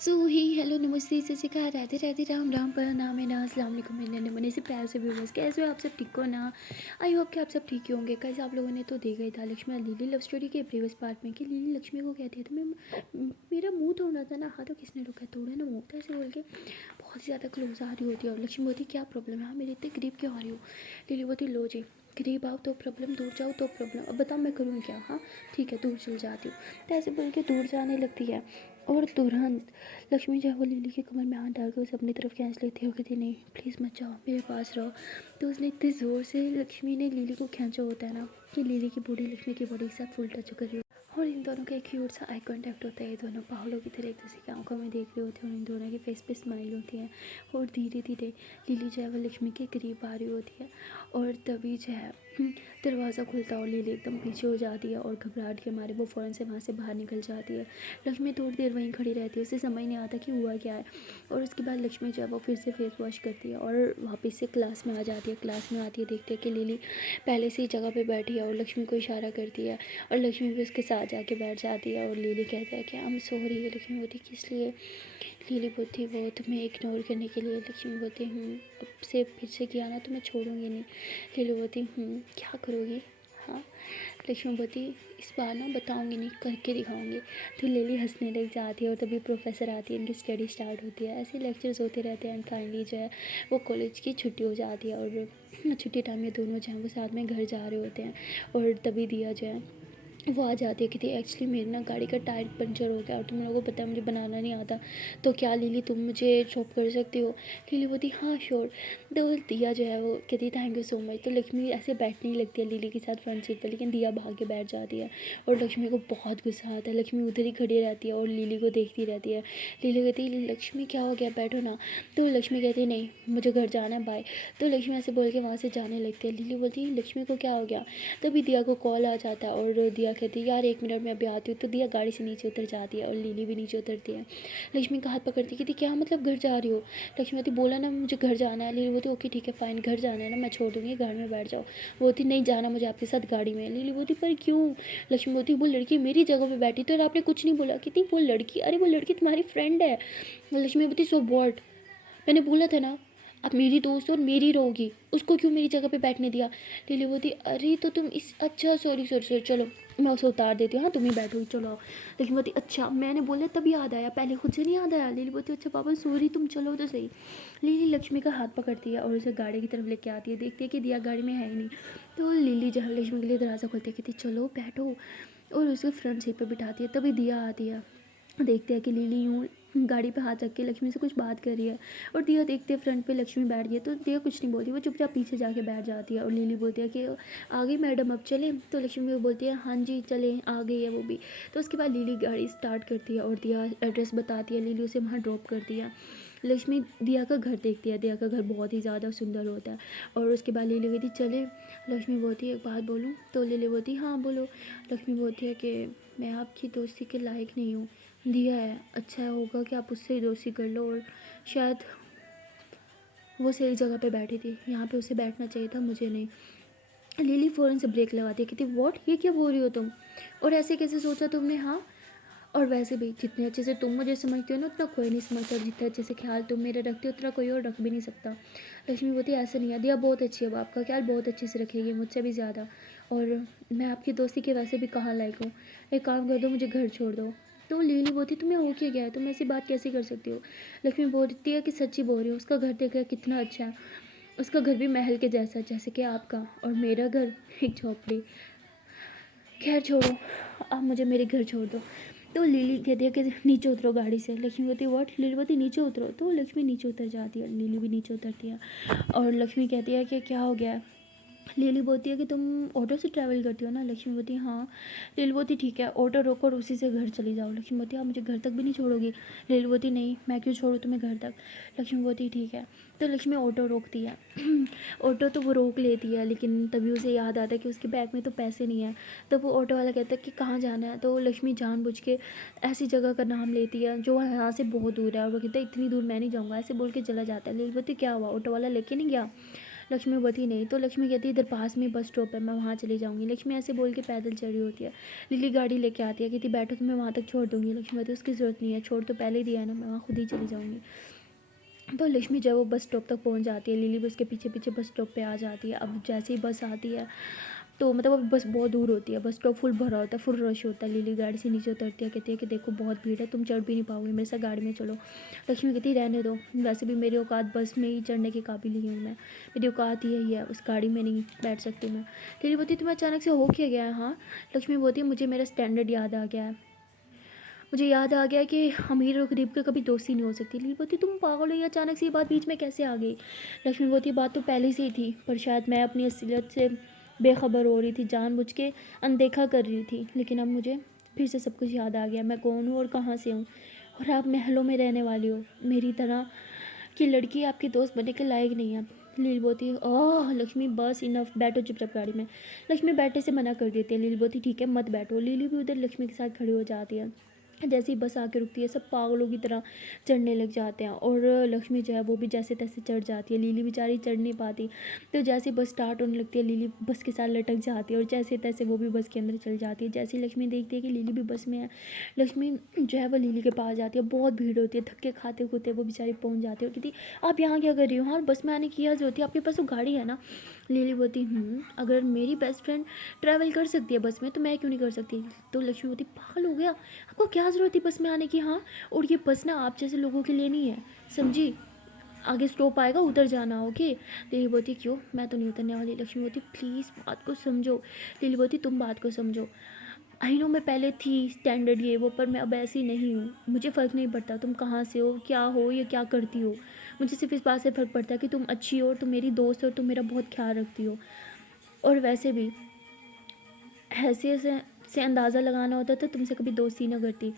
सो ही hello नमस्ते सत श्री अकाल राधे राधे राम राम पर नाम है ना अस्सलाम वालेकुम मेरे नमूने से प्यार से व्यूवर्स कैसे हो आप सब ठीक हो ना। आई होप कि आप सब ठीक ही होंगे। कैसे आप लोगों ने तो देखा ही था लक्ष्मी और लिली लव स्टोरी के प्रीवियस पार्ट में कि लिली लक्ष्मी को कहती है तो मैं मेरा मुंह तोड़ना था ना। हाँ तो किसने रोका तोड़ा ना मुँह तो ऐसे बोल के बहुत ही ज़्यादा क्लोज आ रही होती है और लक्ष्मी बोलती क्या प्रॉब्लम है। हाँ मेरे इतने करीब क्यों आ रही हो। लिली बोलती लो जी करीब आओ तो प्रॉब्लम, दूर जाओ तो प्रॉब्लम, अब बताओ मैं करूँ क्या। हाँ ठीक है दूर चल जाती हूँ। तो ऐसे बोल के दूर जाने लगती है और तुरंत लक्ष्मी जो है वो लिली के कमर में हाथ डाल कर उसे अपनी तरफ खींच लेती है और कहती नहीं प्लीज़ मत जाओ मेरे पास रहो। तो उसने इतने ज़ोर से लक्ष्मी ने लिली को खींचा होता है ना कि लिली की बॉडी लक्ष्मी की बॉडी के साथ फुल टच कर रही हो और इन दोनों का एक क्यूट सा आई कांटेक्ट होता है। ये दोनों पागलों की तरह एक दूसरे की आंखों में देख रहे होते हैं और इन दोनों के फेस पे स्माइल होती है और धीरे धीरे लिली जो है वो लक्ष्मी के करीब आ रही होती है और तभी जो है दरवाज़ा खुलता और लिली एकदम पीछे हो जाती है और घबराहट के मारे वो फ़ौरन से वहाँ से बाहर निकल जाती है। लक्ष्मी थोड़ी देर वहीं खड़ी रहती है, उसे समझ नहीं आता कि हुआ क्या है। और उसके बाद लक्ष्मी जो है वो फिर से फेस वॉश करती है और वापस से क्लास में आ जाती है। क्लास में आती है देखते हैं कि लिली पहले से ही जगह पे बैठी है और लक्ष्मी को इशारा करती है और लक्ष्मी भी उसके साथ जाके बैठ जाती है और लिली कहता है कि आई एम सॉरी। लक्ष्मी बोलती किस लिए। लिली बोलती वो तुम्हें इग्नोर करने के लिए। लक्ष्मी बोलती अब से फिर से किया ना तो मैं छोड़ूंगी नहीं। लिली बोलती क्या करोगी। हाँ लक्ष्मी बोलती इस बार ना बताऊंगी नहीं करके दिखाऊंगी। तो लिली हंसने लग जाती है और तभी प्रोफेसर आती है, इनकी स्टडी स्टार्ट होती है। ऐसे लेक्चर्स होते रहते हैं एंड फाइनली जो है वो कॉलेज की छुट्टी हो जाती है और छुट्टी टाइम में दोनों जो हैं वो साथ में घर जा रहे होते हैं और तभी दिया जो है वो आ जाती है कि एक्चुअली मेरी ना गाड़ी का टायर पंचर हो गया और तुम लोगों को पता है मुझे बनाना नहीं आता तो क्या लिली तुम मुझे ड्रॉप कर सकती हो। लिली बोलती हाँ श्योर। तो दिया जो है वो कहती थैंक यू सो मच। तो लक्ष्मी ऐसे बैठने ही लगती है लिली के साथ फ्रंट सीट पर लेकिन दिया भाग के बैठ जाती है और लक्ष्मी को बहुत गुस्सा आता है। लक्ष्मी उधर ही खड़ी रहती है और लिली को देखती रहती है। लिली कहती है लक्ष्मी क्या हो गया बैठो ना। तो लक्ष्मी कहती है नहीं मुझे घर जाना है बाय। तो लक्ष्मी ऐसे बोल के वहाँ से जाने लगती है। लिली बोलती है लक्ष्मी को क्या हो गया। तभी दिया को कॉल आ जाता है और दिया कहती है यार एक मिनट में अभी आती हूँ। तो दिया गाड़ी से नीचे उतर जाती है और लिली भी नीचे उतरती है। लक्ष्मी का हाथ पकड़ती कहती क्या मतलब घर जा रही हो। लक्ष्मी बोलती बोला ना मुझे घर जाना है। लिली बोलती ओके ठीक है फाइन घर जाना है ना मैं छोड़ दूँगी घर में बैठ जाओ। वो बोलती नहीं जाना मुझे आपके साथ गाड़ी में। लिली बोलती पर क्यों। लक्ष्मी बोलती वो लड़की मेरी जगह पर बैठी तो आपने कुछ नहीं बोला। कहती वो लड़की अरे वो लड़की तुम्हारी फ्रेंड है। लक्ष्मी बोलती सो वॉट मैंने बोला था ना अब मेरी दोस्त और मेरी रहोगी उसको क्यों मेरी जगह पे बैठने दिया। लिली बोलती अरे तो तुम इस अच्छा सॉरी सॉरी सॉरी चलो मैं उसे उतार देती हूँ हाँ तुम ही बैठोगी चलो आओ। लेकिन बोलती अच्छा मैंने बोला तब याद आया पहले खुद से नहीं याद आया। लिली बोलती अच्छा पापा सॉरी तुम चलो तो सही। लिली लक्ष्मी का हाथ पकड़ती है और उसे गाड़ी की तरफ लेके आती है। देखती है कि दिया गाड़ी में है ही नहीं। तो लिली जहाँ लक्ष्मी के लिए दरवाज़ा खोलती है कहती चलो बैठो और उसे फ्रंट सीट पर बिठाती है। तभी दिया आती है। देखते हैं कि लिली यूँ गाड़ी पे हाथ रख के लक्ष्मी से कुछ बात कर रही है और दिया देखते हैं फ्रंट पे लक्ष्मी बैठ गई है तो दिया कुछ नहीं बोलती वो चुपचाप पीछे जाके बैठ जाती है और लिली बोलती है कि आ गई मैडम अब चलें। तो लक्ष्मी बोलती है हाँ जी चलें आ गई है वो भी। तो उसके बाद लिली गाड़ी स्टार्ट करती है और दिया एड्रेस बताती है। लिली उसे वहाँ ड्रॉप करती है। लक्ष्मी दिया का घर देखती है। दिया का घर बहुत ही ज़्यादा सुंदर होता है और उसके बाद लिली कहती चले। लक्ष्मी बोलती है एक बात बोलूँ। तो लिली बोलती हाँ बोलो। लक्ष्मी बोलती है कि मैं आपकी दोस्ती के लायक नहीं हूँ। दिया है अच्छा होगा कि आप उससे ही दोस्ती कर लो और शायद वो सही जगह पे बैठी थी यहाँ पे उसे बैठना चाहिए था मुझे नहीं। लिली फ़ौरन से ब्रेक लगाती है कहती व्हाट ये क्या बोल रही हो तुम और ऐसे कैसे सोचा तुमने। हाँ और वैसे भी जितने अच्छे से तुम मुझे समझते हो ना उतना कोई नहीं समझता और जितने अच्छे से ख्याल तुम मेरा रखते हो उतना कोई और रख भी नहीं सकता। लक्ष्मी बोलती ऐसा नहीं है दिया बहुत अच्छी है वो आपका ख्याल बहुत अच्छे से रखेगी मुझसे भी ज़्यादा और मैं आपकी दोस्ती के वैसे भी कहाँ लायक हूँ। एक काम कर दो मुझे घर छोड़ दो। तो लिली बोलती तुम्हें हो क्या गया है तुम ऐसी बात कैसे कर सकती हो। लक्ष्मी बोलती है कि सच्ची बोल रही हो उसका घर देखा कितना अच्छा है। उसका घर भी महल के जैसा जैसे कि आपका और मेरा घर एक झोपड़ी। खैर छोड़ो आप मुझे मेरे घर छोड़ दो। तो लिली कहती है कि नीचे उतरो गाड़ी से। लक्ष्मी बोलती है व्हाट। लिली बोलती नीचे उतरो। तो लक्ष्मी नीचे उतर जाती है लिली भी नीचे उतरती है और लक्ष्मी कहती है कि क्या हो गया है। लिली बोलती है कि तुम ऑटो से ट्रैवल करती हो ना। लक्ष्मी बोलती है हाँ। लिली बोलती ठीक है ऑटो रोको और उसी से घर चली जाओ। लक्ष्मी बोलती है आप मुझे घर तक भी नहीं छोड़ोगी। लिली बोलती नहीं मैं क्यों छोड़ूँ तुम्हें घर तक। लक्ष्मी बोलती ठीक है। तो लक्ष्मी ऑटो रोकती है ऑटो तो वो रोक लेती है लेकिन तभी उसे याद आता है कि उसके बैग में तो पैसे नहीं है। तो वो ऑटो वाला कहता है कि कहाँ जाना है। तो लक्ष्मी जानबूझ के ऐसी जगह का नाम लेती है जो यहाँ से बहुत दूर है और वो कहता है इतनी दूर मैं नहीं जाऊँगा ऐसे बोल के चला जाता है। लिली बोलती क्या हुआ ऑटो वाला लेके नहीं गया। लक्ष्मी बोलती नहीं। तो लक्ष्मी कहती है इधर पास में बस स्टॉप है, मैं वहाँ चली जाऊँगी। लक्ष्मी ऐसे बोल के पैदल चल रही होती है। लिली गाड़ी लेके आती है, कहती बैठो तो मैं वहाँ तक छोड़ दूँगी। लक्ष्मी बोलती उसकी ज़रूरत नहीं है, छोड़ तो पहले ही दिया है ना, मैं वहाँ खुद ही चली जाऊँगी। तो लक्ष्मी जब वो बस स्टॉप तक पहुंच जाती है, लिली भी उसके पीछे पीछे बस स्टॉप पे आ जाती है। अब जैसे ही बस आती है तो मतलब अब बस बहुत दूर होती है, बस स्टॉप फुल भरा होता है, फुल रश होता है। लिली गाड़ी से नीचे उतरती है, कहती है कि देखो बहुत भीड़ है, तुम चढ़ भी नहीं पाओगे, मेरे साथ गाड़ी में चलो। लक्ष्मी कहती है रहने दो, वैसे भी मेरी औकात बस में ही चढ़ने के काबिल ही हूँ मैं, मेरी औकात ही यही है, उस गाड़ी में नहीं बैठ सकती मैं। लिली बोलती तुम्हें अचानक से हो क्या गया है? हाँ। लक्ष्मी बोलती है मुझे मेरा स्टैंडर्ड याद आ गया है, मुझे याद आ गया कि अमीर और गरीब का कभी दोस्ती नहीं हो सकती। लिली बोलती तुम पागल हो, ये अचानक से ये बात बीच में कैसे आ गई? लक्ष्मी बोलती बात तो पहले से ही थी, पर शायद मैं अपनी असलियत से बेखबर हो रही थी, जानबूझ के अनदेखा कर रही थी। लेकिन अब मुझे फिर से सब कुछ याद आ गया, मैं कौन हूँ और कहाँ से हूँ, और आप महलों में रहने वाली हो, मेरी तरह की लड़की आपकी दोस्त बनने के लायक नहीं है। लिली बोलती ओह लक्ष्मी बस इनफ, बैठो चुपचाप गाड़ी में। लक्ष्मी बैठने से मना कर देती है। लिली बोलती ठीक है मत बैठो। लिली भी उधर लक्ष्मी के साथ खड़ी हो जाती है। जैसे ही बस आके रुकती है सब पागलों की तरह चढ़ने लग जाते हैं, और लक्ष्मी जो है वो भी जैसे तैसे चढ़ जाती है। लिली बेचारी चढ़ नहीं पाती, तो जैसे ही बस स्टार्ट होने लगती है लिली बस के साथ लटक जाती है, और जैसे तैसे वो भी बस के अंदर चल जाती है। जैसे ही लक्ष्मी देखती है कि लिली भी बस में है, लक्ष्मी जो है वो लिली के पास जाती है। बहुत भीड़ होती है, धक्के खाते खुते वो बेचारी पहुंच जाती है और कहती आप यहाँ क्या कर रही हो? हाँ बस में आने की क्या जरूरत है, आपके पास तो गाड़ी है ना। लिली बोलती अगर मेरी बेस्ट फ्रेंड ट्रैवल कर सकती है बस में तो मैं क्यों नहीं कर सकती? तो लक्ष्मी बोलती पागल हो गया, आपको क्या ज़रूरत थी बस में आने की? हाँ, और ये बस ना आप जैसे लोगों के लिए नहीं है, समझी? आगे स्टॉप आएगा उधर जाना, ओके? लिली बोलती क्यों, मैं तो नहीं उतरने वाली। लक्ष्मी बोलती प्लीज़ बात को समझो। लिली बोलती तुम बात को समझो, आई नो मैं पहले थी स्टैंडर्ड ये वो, पर मैं अब ऐसी नहीं हूँ, मुझे फ़र्क नहीं पड़ता तुम कहाँ से हो, क्या हो या क्या करती हो। मुझे सिर्फ इस बात से फ़र्क पड़ता है कि तुम अच्छी हो और तुम मेरी दोस्त हो और तुम मेरा बहुत ख्याल रखती हो। और वैसे भी हैसियत से अंदाज़ा लगाना होता तो तुमसे कभी दोस्ती ना करती।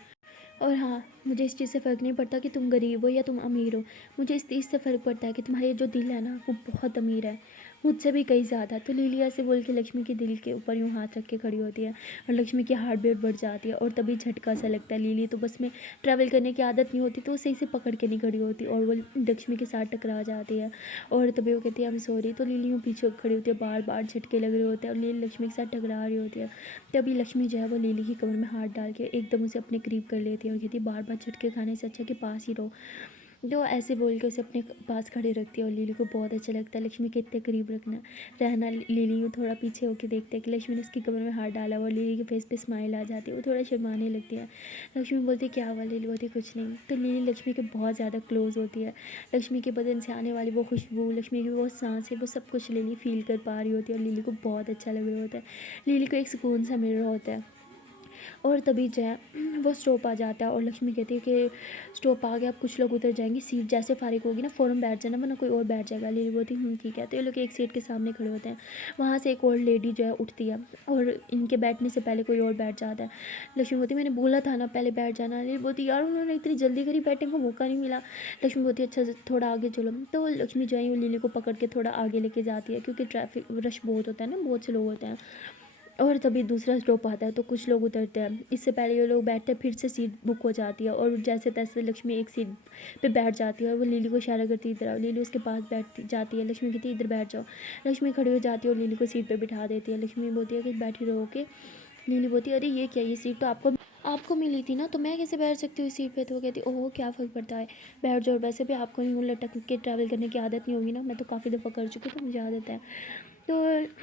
और हाँ, मुझे इस चीज़ से फ़र्क नहीं पड़ता कि तुम गरीब हो या तुम अमीर हो, मुझे इस चीज़ से फ़र्क पड़ता है कि तुम्हारे जो दिल है ना वो बहुत अमीर है, मुझसे भी कहीं ज़्यादा। तो लिली ऐसे बोल के लक्ष्मी के दिल के ऊपर यूँ हाथ रख के खड़ी होती है, और लक्ष्मी की हार्ट बीट बढ़ जाती है, और तभी झटका सा लगता है। लिली तो बस में ट्रैवल करने की आदत नहीं होती, तो वो सही से पकड़ के नहीं खड़ी होती, और वो लक्ष्मी के साथ टकरा जाती है, और तभी वो कहती है आई एम सॉरी। तो लिली यूँ पीछे खड़ी होती है, बार बार झटके लग रहे होते हैं, और लिली लक्ष्मी के साथ टकरा रही होती है। तभी लक्ष्मी जो है वो लिली की कमर में हाथ डाल के एकदम उसे अपने करीब कर लेती है, और कहती बार बार झटके खाने से अच्छा कि पास ही रहो। तो ऐसे बोल के उसे अपने पास खड़े रखती है, और लिली को बहुत अच्छा लगता है लक्ष्मी के इतने करीब रखना रहना। लिली यूँ थोड़ा पीछे होकर देखते हैं कि लक्ष्मी ने उसकी कमर में हाथ डाला हुआ, लिली के फेस पे स्माइल आ जाती है, वो थोड़ा शर्माने लगती है। लक्ष्मी बोलती क्या हुआ? लिली बोलती कुछ नहीं। तो लिली लक्ष्मी के बहुत ज़्यादा क्लोज होती है, लक्ष्मी के बदन से आने वाली वो खुशबू, लक्ष्मी की वो सांसें, वो सब कुछ लिली फील कर पा रही होती है, और लिली को बहुत अच्छा लग रहा होता है, लिली को एक सुकून सा मिल रहा होता है। और तभी जो है वो स्टॉप आ जाता है, और लक्ष्मी कहती है कि स्टॉप आ गया, अब कुछ लोग उतर जाएंगे, सीट जैसे फारिग होगी ना फ़ौरन बैठ जाना वरना कोई और बैठ जाएगा। लिली बोलती ठीक है। तो ये लोग एक सीट के सामने खड़े होते हैं, वहाँ से एक और लेडी जो है उठती है, और इनके बैठने से पहले कोई और बैठ जाता है। लक्ष्मी बोलती मैंने बोला था ना पहले बैठ जाना। लिली बोलती यार उन्होंने इतनी जल्दी करी, बैठने का मौका नहीं मिला। लक्ष्मी बोलती अच्छा थोड़ा आगे चलो। तो लक्ष्मी जो है वो लिली को पकड़ के थोड़ा आगे लेके जाती है, क्योंकि ट्रैफिक रश बहुत होता है ना, बहुत से लोग होते हैं। और तभी दूसरा स्टॉप आता है, तो कुछ लोग उतरते हैं, इससे पहले ये लोग बैठते हैं, फिर से सीट बुक हो जाती है, और जैसे तैसे लक्ष्मी एक सीट पे बैठ जाती है, और वो लिली को इशारा करती है इधर आओ। लिली उसके पास बैठ जाती है, लक्ष्मी कहती है इधर बैठ जाओ। लक्ष्मी खड़ी हो जाती है और लिली को सीट पे बिठा देती है। लक्ष्मी बोलती है कि बैठी रहो के। लिली बोलती है अरे ये क्या, ये सीट तो आपको आपको मिली थी ना, तो मैं कैसे बैठ सकती हूँ इस सीट पे? तो वो कहती ओह क्या फ़र्क पड़ता है, बैठ जाओ, वैसे भी आपको यूँ लटक के ट्रैवल करने की आदत नहीं होगी ना, मैं तो काफ़ी दफ़ा कर चुकी हूँ तो मुझे आदत है। तो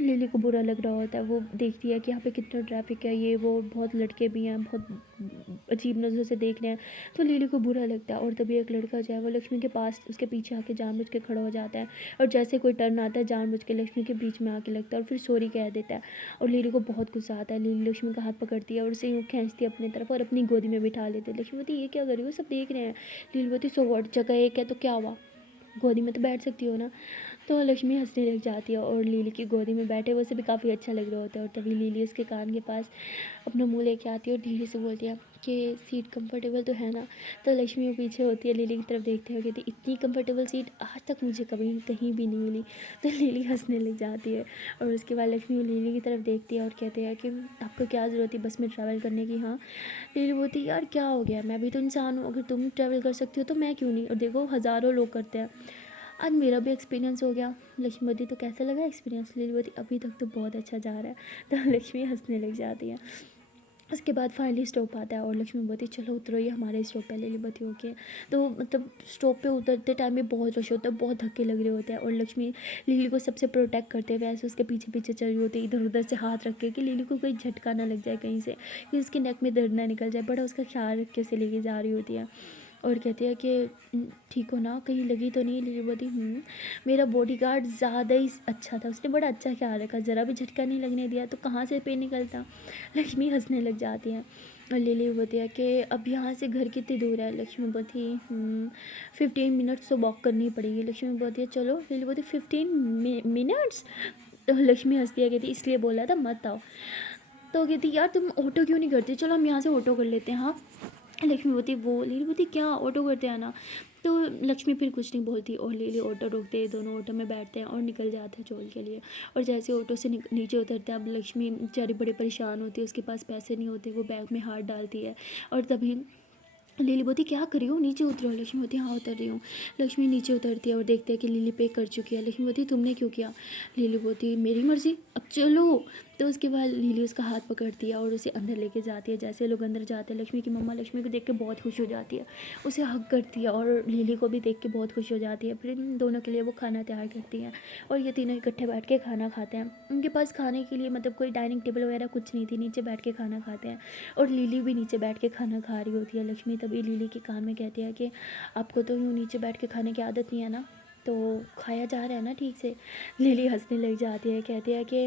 लिली को बुरा लग रहा होता है, वो देखती है कि यहाँ पे कितना ट्रैफिक है, ये वो बहुत लड़के भी हैं, बहुत अजीब नज़र से देख रहे हैं, तो लिली को बुरा लगता है। और तभी एक लड़का जो है वो लक्ष्मी के पास उसके पीछे आके जानबूझ के खड़ा हो जाता है, और जैसे कोई टर्न आता है जानबूझ के लक्ष्मी के बीच में आके लगता है, और फिर सॉरी कह देता है, और लिली को बहुत गुस्सा आता है। लिली लक्ष्मी का हाथ पकड़ती है और उसे यूँ खींचती है अपनी तरफ, और अपनी गोदी में बिठा लेती है। लक्ष्मी बोलती ये क्या कर रही हो, सब देख रहे हैं। लिली बोलती सो व्हाट, जगह एक है तो क्या हुआ, गोदी में तो बैठ सकती हो ना। तो लक्ष्मी हंसने लग जाती है, और लिली की गोदी में बैठे हुए से भी काफ़ी अच्छा लग रहा होता है। और तभी लिली उसके कान के पास अपना मुंह लेके आती है और धीरे से बोलती है कि सीट कंफर्टेबल तो है ना। तो लक्ष्मी वो पीछे होती है, लिली की तरफ देखते हुए कहती इतनी कंफर्टेबल सीट आज तक मुझे कभी कहीं भी नहीं मिली। तो लिली हंसने लग जाती है, और उसके बाद लक्ष्मी लिली की तरफ देखती है और कहते हैं कि आपको क्या ज़रूरत है बस में ट्रैवल करने की? हाँ। लिली बोलती यार क्या हो गया, मैं भी तो इंसान हूँ, अगर तुम ट्रैवल कर सकती हो तो मैं क्यों नहीं, और देखो हज़ारों लोग करते हैं, आज मेरा भी एक्सपीरियंस हो गया। लक्ष्मी बोलती तो कैसा लगा एक्सपीरियंस? लिली बोलती अभी तक तो बहुत अच्छा जा रहा है। तो लक्ष्मी हंसने लग जाती है। उसके बाद फाइनली स्टॉप आता है और लक्ष्मी बोलती चलो उतरो, ये हमारे स्टॉप पे। लिली बोलती ओके। तो मतलब स्टॉप पे उतरते टाइम में बहुत रश होता है, बहुत धक्के लग रहे होते हैं और लक्ष्मी लिली को सबसे प्रोटेक्ट करते हुए ऐसे उसके पीछे पीछे चल रही होती है, इधर उधर से हाथ रख के कि लिली को कोई झटका ना लग जाए कहीं से, कि उसके नेक में दर्द ना निकल जाए। बड़ा उसका ख्याल रख के उसे लेके जा रही होती है और कहती है कि ठीक हो ना, कहीं लगी तो नहीं? लिली बोलती मेरा बॉडीगार्ड ज़्यादा ही अच्छा था, उसने बड़ा अच्छा ख्याल रखा, ज़रा भी झटका नहीं लगने दिया, तो कहाँ से पेन निकलता। लक्ष्मी हंसने लग जाती है और लिली बोलती है कि अब यहाँ से घर कितनी दूर है? लक्ष्मी बोलती 15 मिनट्स तो वॉक करनी पड़ेगी। लक्ष्मी बोलती है चलो। लिली बोलती 15 मिनट्स? तो लक्ष्मी हंसती है, कहती इसलिए बोला था मत आओ। तो कहती यार तुम ऑटो क्यों नहीं करती, चलो हम यहाँ से ऑटो कर लेते हैं। हाँ, लक्ष्मी बोलती वो। लिली बोलती क्या ऑटो करते हैं ना? तो लक्ष्मी फिर कुछ नहीं बोलती और लिली ऑटो रोकते हैं, दोनों ऑटो में बैठते हैं और निकल जाते हैं चोल के लिए। और जैसे ऑटो से नीचे उतरते हैं, अब लक्ष्मी बेचारी बड़े परेशान होती है, उसके पास पैसे नहीं होते, वो बैग में हाथ डालती है और तभी लिली बोलती क्या कर रही हो, नीचे उतरो। लक्ष्मी बोलती हाँ उतर रही हूँ। लक्ष्मी नीचे उतरती है और देखते हैं कि लिली पे कर चुकी है। लक्ष्मी बोलती तुमने क्यों किया? लिली बोलती मेरी मर्जी, अब चलो। तो उसके बाद लिली उसका हाथ पकड़ती है और उसे अंदर लेके जाती है। जैसे लोग अंदर जाते हैं, लक्ष्मी की मम्मा लक्ष्मी को देख के बहुत खुश हो जाती है, उसे हग करती है और लिली को भी देख के बहुत खुश हो जाती है। फिर इन दोनों के लिए वो खाना तैयार करती हैं और ये तीनों इकट्ठे बैठ के खाना खाते हैं। उनके पास खाने के लिए मतलब कोई डाइनिंग टेबल वगैरह कुछ नहीं थी, नीचे बैठ के खाना खाते हैं और लिली भी नीचे बैठ के खाना खा रही होती है। लक्ष्मी तभी लिली के कान में कहती है कि आपको तो यूँ नीचे बैठ के खाने की आदत नहीं है ना, तो खाया जा रहा है ना ठीक से? लिली हंसने लग जाती है, कहती है कि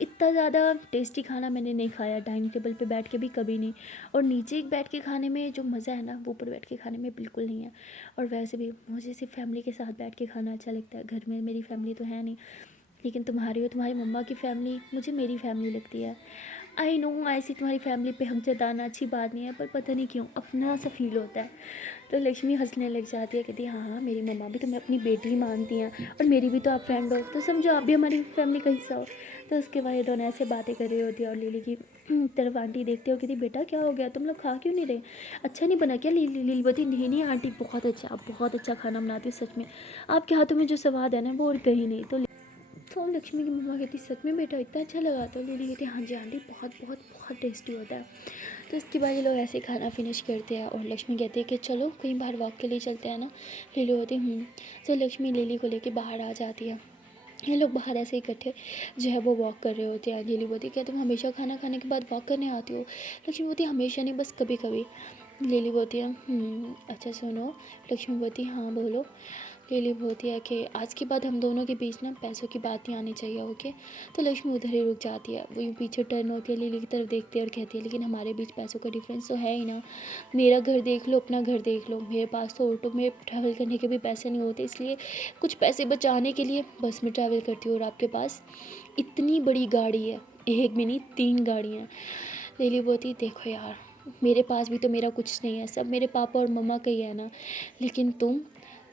इतना ज़्यादा टेस्टी खाना मैंने नहीं खाया डाइनिंग टेबल पे बैठ के भी कभी नहीं, और नीचे बैठ के खाने में जो मज़ा है ना वो ऊपर बैठ के खाने में बिल्कुल नहीं है। और वैसे भी मुझे सिर्फ फैमिली के साथ बैठ के खाना अच्छा लगता है, घर में मेरी फैमिली तो है नहीं, लेकिन तुम्हारी और तुम्हारी मम्मा की फैमिली मुझे मेरी फैमिली लगती है। आई नो ऐसी तुम्हारी फैमिली पे हक जताना अच्छी बात नहीं है, पर पता नहीं क्यों अपना सा फील होता है। तो लक्ष्मी हंसने लग जाती है, कहती है हाँ हाँ मेरी मम्मा भी तुम्हें अपनी बेटी ही मानती हैं और मेरी भी तो आप फ्रेंड हो, तो समझो आप भी हमारी फैमिली का हिस्सा हो। तो उसके बाद ये दोनों ऐसे बातें कर रही होती है और लिली की तरफ आंटी देखती हो, कहती बेटा क्या हो गया, तुम लोग खा क्यों नहीं रहे? अच्छा नहीं बना क्या? लिली बोलती नहीं नहीं आंटी बहुत अच्छा, आप बहुत अच्छा खाना बनाती हो सच में, आपके हाथों में जो स्वाद है ना वो और कहीं नहीं। तो लक्ष्मी की मम्मा कहती सच में बेटा इतना अच्छा लगा? तो लिली कहती हाँ जी आंटी बहुत बहुत बहुत टेस्टी होता है। तो इसके बाद ये लोग ऐसे खाना फिनिश करते हैं और लक्ष्मी कहती है कि चलो कहीं बाहर वॉक के लिए चलते हैं ना। लिली होती तो लक्ष्मी लिली को लेके बाहर आ जाती है। ये लोग बाहर ऐसे इकट्ठे जो है वो वॉक कर रहे होते हैं। लिली बोलती क्या तुम हमेशा खाना खाने के बाद वॉक करने आती हो? लक्ष्मी बोलती हमेशा नहीं, बस कभी कभी। लिली बोलती है अच्छा सुनो। लक्ष्मी बोलती हाँ बोलो। लिली बोलती है कि आज के बाद हम दोनों के बीच ना पैसों की बात नहीं आनी चाहिए, ओके? तो लक्ष्मी उधर ही रुक जाती है, वो यूँ पीछे टर्न होती है, लिली की तरफ देखती है और कहती है लेकिन हमारे बीच पैसों का डिफरेंस तो है ही ना, मेरा घर देख लो अपना घर देख लो, मेरे पास तो ऑटो में ट्रैवल करने के भी पैसे नहीं होते, इसलिए कुछ पैसे बचाने के लिए बस में ट्रैवल करती हूँ, और आपके पास इतनी बड़ी गाड़ी है, एक भी नहीं 3 गाड़ियाँ हैं। लिली बोलती देखो यार मेरे पास भी तो मेरा कुछ नहीं है, सब मेरे पापा और मम्मा का ही है ना, लेकिन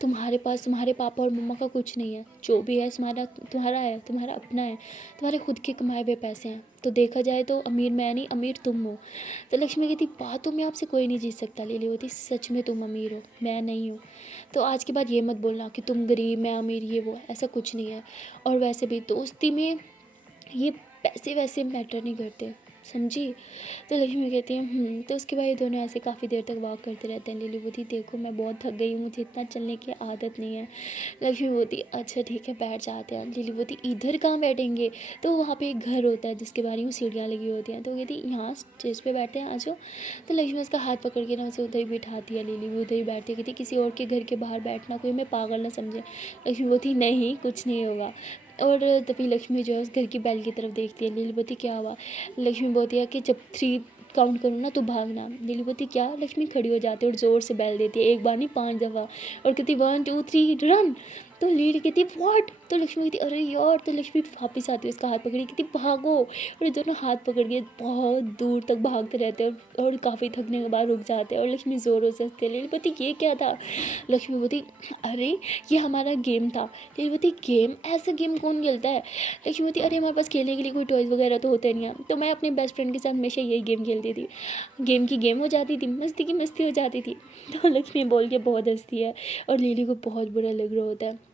तुम्हारे पास तुम्हारे पापा और मम्मा का कुछ नहीं है, जो भी है तुम्हारा तुम्हारा है, तुम्हारा अपना है, तुम्हारे खुद के कमाए हुए पैसे हैं, तो देखा जाए तो अमीर मैं नहीं अमीर तुम हो। तो लक्ष्मी कहती बातों में आपसे कोई नहीं जीत सकता। लिली होती सच में तुम अमीर हो मैं नहीं हूँ, तो आज के बाद ये मत बोलना कि तुम गरीब मैं अमीर, ये वो ऐसा कुछ नहीं है। और वैसे भी दोस्ती में ये पैसे वैसे मैटर नहीं करते, समझी? तो लक्ष्मी कहती है तो उसके बाद ये दोनों ऐसे काफ़ी देर तक वॉक करते रहते हैं। लिली बोलती देखो मैं बहुत थक गई हूँ, मुझे इतना चलने की आदत नहीं है। लक्ष्मी बोलती अच्छा ठीक है बैठ जाते हैं। लिली बोलती इधर कहाँ बैठेंगे? तो वहाँ पे एक घर होता है जिसके बारे में सीढ़ियाँ लगी होती हैं, तो कहती यहाँ स्टेज पे बैठते हैं आ जाओ। तो लक्ष्मी उसका हाथ पकड़ के ना उसे उधर ही बिठाती है। लिली भी उधर ही बैठती है, कहती किसी और के घर के बाहर बैठना, कोई मैं पागल ना समझे। लक्ष्मी बोलती नहीं कुछ नहीं होगा। और तभी लक्ष्मी जो है उस घर की बैल की तरफ देखती है। लिली बोलती क्या हुआ? लक्ष्मी बोलती है कि जब 3 काउंट करूँ ना तो भागना। लिली बोलती क्या? लक्ष्मी खड़ी हो जाती है और ज़ोर से बैल देती है, एक बार नहीं 5 दफ़ा, और कहती 1 2 3 रन। तो लिली कहती व्हाट? तो लक्ष्मी कहती अरे यार। तो लक्ष्मी वापस आती है, उसका हाथ पकड़ी, कहती भागो, और ये दोनों हाथ पकड़ के बहुत दूर तक भागते रहते हैं और काफ़ी थकने के बाद रुक जाते हैं और लक्ष्मी ज़ोरों से हंसती है। लिली बोलती ये क्या था? लक्ष्मी बोलती अरे ये हमारा गेम था। लिली बोलती गेम? ऐसा गेम कौन खेलता है? लक्ष्मी बोलती अरे हमारे पास खेलने के लिए कोई टॉयज़ वगैरह तो होते नहीं हैं, तो मैं अपने बेस्ट फ्रेंड के साथ हमेशा यही गेम खेलती थी, गेम की गेम हो जाती थी, मस्ती की मस्ती हो जाती थी। तो लक्ष्मी बोल के बहुत हंसती है और लिली को बहुत बुरा लग रहा होता है।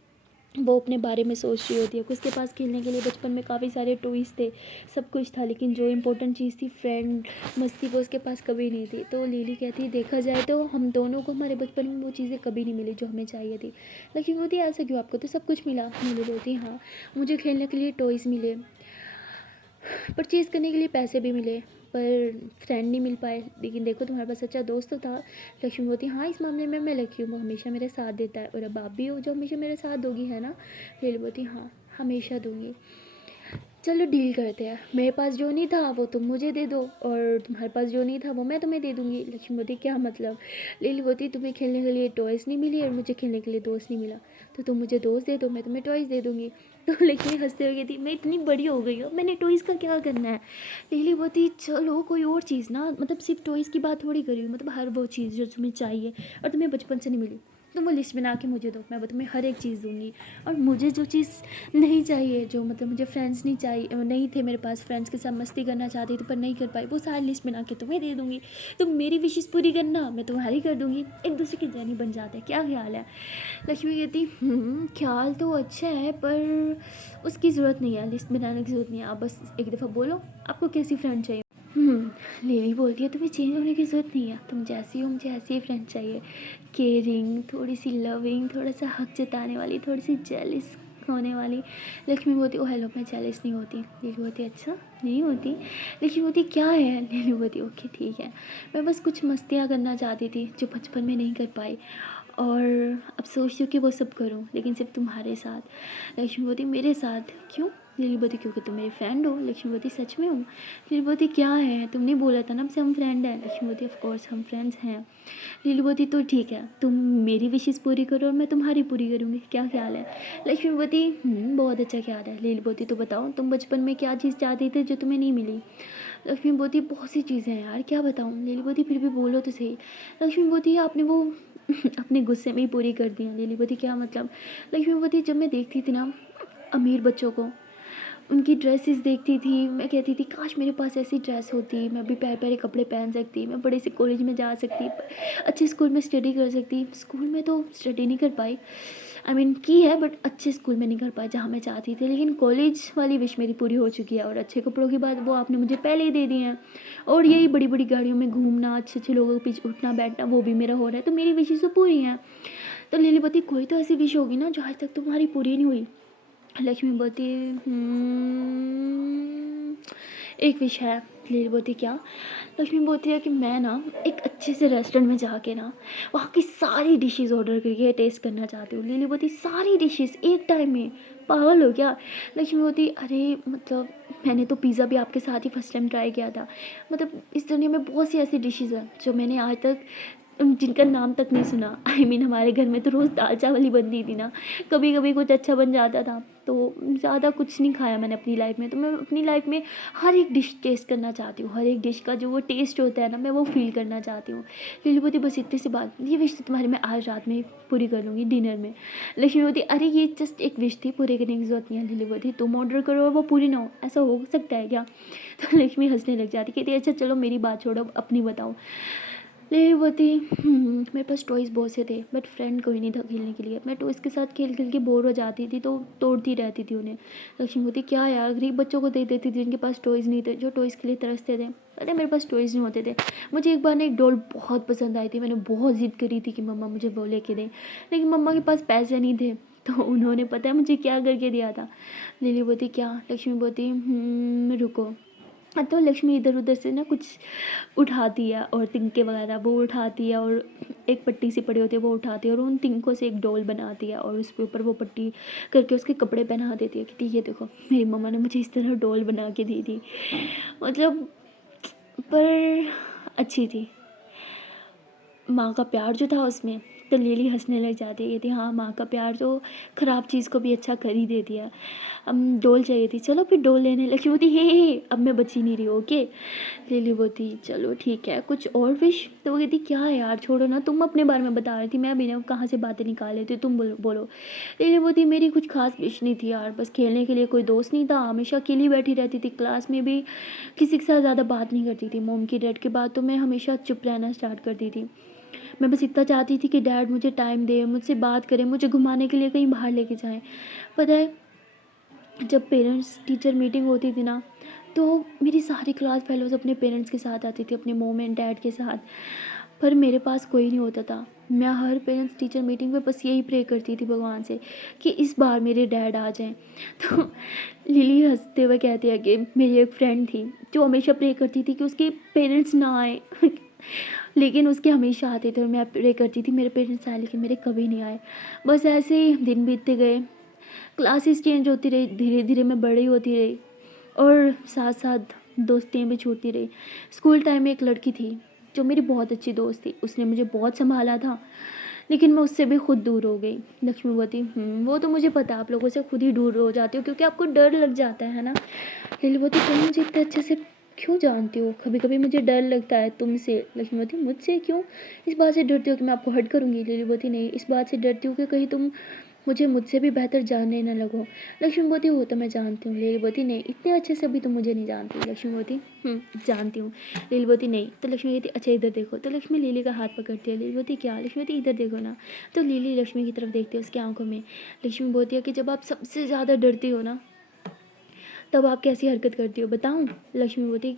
वो अपने बारे में सोच रही होती है। उसके पास खेलने के लिए बचपन में काफ़ी सारे टॉयज़ थे, सब कुछ था, लेकिन जो इम्पोर्टेंट चीज़ थी फ्रेंड, मस्ती, वो उसके पास कभी नहीं थी। तो लिली कहती है देखा जाए तो हम दोनों को हमारे बचपन में वो चीज़ें कभी नहीं मिली जो हमें चाहिए थी। लेकिन बोलती ऐसा क्यों, आपको तो सब कुछ मिला। लिली बोलती हाँ, मुझे खेलने के लिए टॉयज़ मिले, परचेज़ करने के लिए पैसे भी मिले, पर फ्रेंड नहीं मिल पाए। लेकिन देखो तुम्हारे पास सच्चा दोस्त तो था। लक्ष्मी बोलती हाँ, इस मामले में मैं लकी हूँ, वो हमेशा मेरे साथ देता है। और अब आप भी हो जो हमेशा मेरे साथ दोगी, है ना। लिली बोलती हाँ, हमेशा दूंगी। चलो डील करते हैं, मेरे पास जो नहीं था वो तुम मुझे दे दो, और तुम्हारे पास जो नहीं था वो मैं तुम्हें दे दूंगी। लक्ष्मी बोलती क्या मतलब। लिली बोलती तुम्हें खेलने के लिए टॉयज़ नहीं मिली और मुझे खेलने के लिए दोस्त नहीं मिला, तो तुम मुझे दोस्त दे दो, मैं तुम्हें टॉयज़ दे दूंगी। तो लक्ष्मी हंसते हुए कहती मैं इतनी बड़ी हो गई हूँ, मैंने टॉयज़ का क्या करना है। लिली बोलती चलो कोई और चीज़ ना, मतलब सिर्फ टॉयज़ की बात थोड़ी करी हूँ, मतलब हर वो चीज़ जो तुम्हें चाहिए और तुम्हें बचपन से नहीं मिली, तुम वो लिस्ट बना के मुझे दो, मैं वो तुम्हें हर एक चीज़ दूंगी। और मुझे जो चीज़ नहीं चाहिए, जो मतलब मुझे फ्रेंड्स नहीं चाहिए, नहीं थे मेरे पास, फ्रेंड्स के साथ मस्ती करना चाहती थी पर नहीं कर पाई, वो सारी लिस्ट बना के तुम्हें दे दूँगी। तुम मेरी विशेष पूरी करना, मैं तुम्हारी कर दूँगी, एक दूसरे के जैनी बन जाते हैं, क्या ख्याल है। लक्ष्मी कहती ख्याल तो अच्छा है पर उसकी ज़रूरत नहीं है, लिस्ट बनाने की ज़रूरत नहीं है, आप बस एक दफ़ा बोलो आपको कैसी फ्रेंड चाहिए। लिली बोलती है तुम्हें चेंज होने की ज़रूरत नहीं है, तुम जैसी हो मुझे ऐसी ही फ्रेंड चाहिए, केयरिंग, थोड़ी सी लविंग, थोड़ा सा हक जताने वाली, थोड़ी सी जेलिस होने वाली। लक्ष्मी बोलती ओ हेलो, मैं जेलिस नहीं होती। लिली बोलती अच्छा नहीं होती। लक्ष्मी बोलती क्या है। लिली बोलती ओके ठीक है, मैं बस कुछ मस्तियाँ करना चाहती थी जो बचपन में नहीं कर पाई, और अब सोचती हूँ कि वो सब करूँ, लेकिन सिर्फ तुम्हारे साथ। लक्ष्मी बोलती मेरे साथ क्यों। लिली बोलती क्योंकि तुम मेरी फ्रेंड हो। लक्ष्मी बोलती सच में हूँ। लिली बोलती क्या है, तुमने बोला था ना हमसे हम फ्रेंड हैं। लक्ष्मी बोलती ऑफ कोर्स हम फ्रेंड्स हैं। लिली बोलती तो ठीक है, तुम मेरी विशेष पूरी करो और मैं तुम्हारी पूरी करूँगी, क्या ख्याल है। लक्ष्मी बोलती बहुत अच्छा ख्याल है। लिली बोलती तो बताओ तुम बचपन में क्या चीज़ चाहती थी जो तुम्हें नहीं मिली। लक्ष्मी बोलती बहुत सी चीज़ें हैं यार, क्या बताऊँ। लिली बोलती फिर भी बोलो तो सही। लक्ष्मी बोलती आपने वो अपने गुस्से में ही पूरी कर दी हैं। लिली बोलती क्या मतलब। लक्ष्मी बोलती जब मैं देखती थी ना अमीर बच्चों को, उनकी ड्रेसेस देखती थी, मैं कहती थी काश मेरे पास ऐसी ड्रेस होती, मैं भी प्यारे प्यारे कपड़े पहन सकती, मैं बड़े से कॉलेज में जा सकती, अच्छे स्कूल में स्टडी कर सकती। स्कूल में तो स्टडी नहीं कर पाई, आई मीन की है, बट अच्छे स्कूल में नहीं कर पाई जहाँ मैं चाहती थी। लेकिन कॉलेज वाली विश मेरी पूरी हो चुकी है, और अच्छे कपड़ों की बात वो आपने मुझे पहले ही दे दी हैं, और यही बड़ी बड़ी गाड़ियों में घूमना, अच्छे अच्छे लोगों के पीछे उठना बैठना, वो भी मेरा हो रहा है, तो मेरी विशेष तो पूरी हैं। तो लिली बोलती कोई तो ऐसी विश होगी ना जो आज तक तुम्हारी पूरी नहीं हुई। लक्ष्मी बोलती एक विश है। लिली बोलती क्या। लक्ष्मी बोलती है कि मैं ना एक अच्छे से रेस्टोरेंट में जाके ना वहाँ की सारी डिशेस ऑर्डर करके टेस्ट करना चाहती हूँ। लिली बोलती सारी डिशेस एक टाइम में, पागल हो क्या। लक्ष्मी बोलती अरे मतलब मैंने तो पिज़्ज़ा भी आपके साथ ही फर्स्ट टाइम ट्राई किया था, मतलब इस दुनिया में बहुत सी ऐसी डिशेज़ हैं जो मैंने आज तक जिनका नाम तक नहीं सुना। आई मीन हमारे घर में तो रोज़ दाल चावल ही बनती थी ना, कभी कभी कुछ अच्छा बन जाता था, तो ज़्यादा कुछ नहीं खाया मैंने अपनी लाइफ में। तो मैं अपनी लाइफ में हर एक डिश टेस्ट करना चाहती हूँ, हर एक डिश का जो वो टेस्ट होता है ना मैं वो फील करना चाहती हूँ। लिली बोलती बस इतनी सी बात, ये विश तो तुम्हारी मैं आज रात में पूरी कर लूँगी डिनर में। लक्ष्मी बोलती अरे ये जस्ट एक विश थी, पूरी करने की जरूरत नहीं है। लिली बोलती तुम ऑर्डर करो और वो पूरी ना हो, ऐसा हो सकता है क्या। तो लक्ष्मी हंसने लग जाती, कहती अच्छा चलो मेरी बात छोड़ो अपनी बताओ। लिली बोलती मेरे पास टॉयज़ बहुत से थे बट फ्रेंड कोई नहीं था खेलने के लिए, मैं टॉयज़ के साथ खेल खेल के बोर हो जाती थी तो तोड़ती रहती थी उन्हें। लक्ष्मी बोलती क्या यार, गरीब बच्चों को दे देती थी जिनके पास टॉयज़ नहीं थे, जो टॉयज़ के लिए तरसते थे। अरे मेरे पास टॉयज़ नहीं होते थे। मुझे एक बार ना एक डॉल बहुत पसंद आई थी, मैंने बहुत ज़िद करी थी कि मम्मा मुझे वो लेके दें, लेकिन मम्मा के पास पैसे नहीं थे, तो उन्होंने पता है मुझे क्या करके दिया था। लिली बोलती क्या। लक्ष्मी बोलती रुको। तो लक्ष्मी इधर उधर से ना कुछ उठाती है, और तिनके वगैरह वो उठाती है, और एक पट्टी सी पड़ी होती है वो उठाती है, और उन तिनकों से एक डॉल बनाती है, और उसके ऊपर वो पट्टी करके उसके कपड़े पहना देती है। कहती ये देखो मेरी मम्मा ने मुझे इस तरह डॉल बना के दी थी, मतलब पर अच्छी थी। माँ का प्यार जो था उसमें। तो लिली हंसने लग जाती है, कहती हाँ माँ का प्यार तो ख़राब चीज़ को भी अच्छा कर ही देती है। डोल चाहिए थी, चलो फिर डोल लेने। लक्ष्मी बोलती हे अब मैं बची नहीं रही, ओके। लिली बोलती चलो ठीक है कुछ और विश। तो वो कहती क्या है यार छोड़ो ना, तुम अपने बारे में बता रही थी, मैं भी ना कहाँ से बातें निकाल लेती, तुम बोलो बोलो। लिली बोलती मेरी कुछ खास विश नहीं थी यार, बस खेलने के लिए कोई दोस्त नहीं था, हमेशा अकेली बैठी रहती थी, क्लास में भी किसी के साथ ज़्यादा बात नहीं करती थी। मॉम की डेथ के बाद तो मैं हमेशा चुप रहना स्टार्ट करती थी, मैं बस इतना चाहती थी कि डैड मुझे टाइम दें, मुझसे बात करें, मुझे घुमाने के लिए कहीं बाहर लेके जाएँ। पता है, जब पेरेंट्स टीचर मीटिंग होती थी ना, तो मेरी सारी क्लास फेलोज़ अपने पेरेंट्स के साथ आती थी, अपने मॉम एंड डैड के साथ। पर मेरे पास कोई नहीं होता था। मैं हर पेरेंट्स टीचर मीटिंग में बस यही प्रे करती थी भगवान से कि इस बार मेरे डैड आ जाएँ। तो लिली हँसते हुए कहती है कि मेरी एक फ्रेंड थी, जो हमेशा प्रे करती थी कि उसके पेरेंट्स ना आएँ। लेकिन उसके हमेशा आते थे और मैं प्रे करती थी मेरे पेरेंट्स आए, लेकिन मेरे कभी नहीं आए। बस ऐसे ही दिन बीतते गए, क्लासेस चेंज होती रही, धीरे-धीरे मैं बड़ी होती रही और साथ-साथ दोस्तियाँ भी छूटती रही। स्कूल टाइम में एक लड़की थी, जो मेरी बहुत अच्छी दोस्त थी, उसने मुझे बहुत सँभाला था, लेकिन मैं उससे भी खुद दूर हो गई। लक्ष्मीवती, वो तो मुझे पता है आप लोगों से खुद ही दूर हो जाती हो क्योंकि आपको डर लग जाता है ना? लीलावती, तुम मुझे इतने अच्छे से क्यों जानती हो? कभी-कभी मुझे डर लगता है तुमसे। लक्ष्मीवती, मुझसे क्यों? इस बात से डरती हो कि मैं आपको हर्ट करूँगी? लीलावती, नहीं, इस बात से डरती हूँ कि कहीं तुम मुझसे भी बेहतर जानने ना लगो। लक्ष्मीवती, वो तो मैं जानती हूँ। लीलावती, नहीं, इतने अच्छे से अभी तुम मुझे नहीं जानती। लक्ष्मीवती, जानती हूँ। लीलावती, नहीं। तो लक्ष्मी कहती, अच्छा इधर देखो। तो लक्ष्मी लिली का हाथ पकड़ती है। लीलावती, क्या? लक्ष्मीवती, इधर देखो ना। तो लिली लक्ष्मी की तरफ देखती है, उसकी आँखों में। लक्ष्मी बोलती है कि जब आप सबसे ज़्यादा डरती हो ना, तब आप कैसी हरकत करती हो बताऊँ? लक्ष्मी बोलती,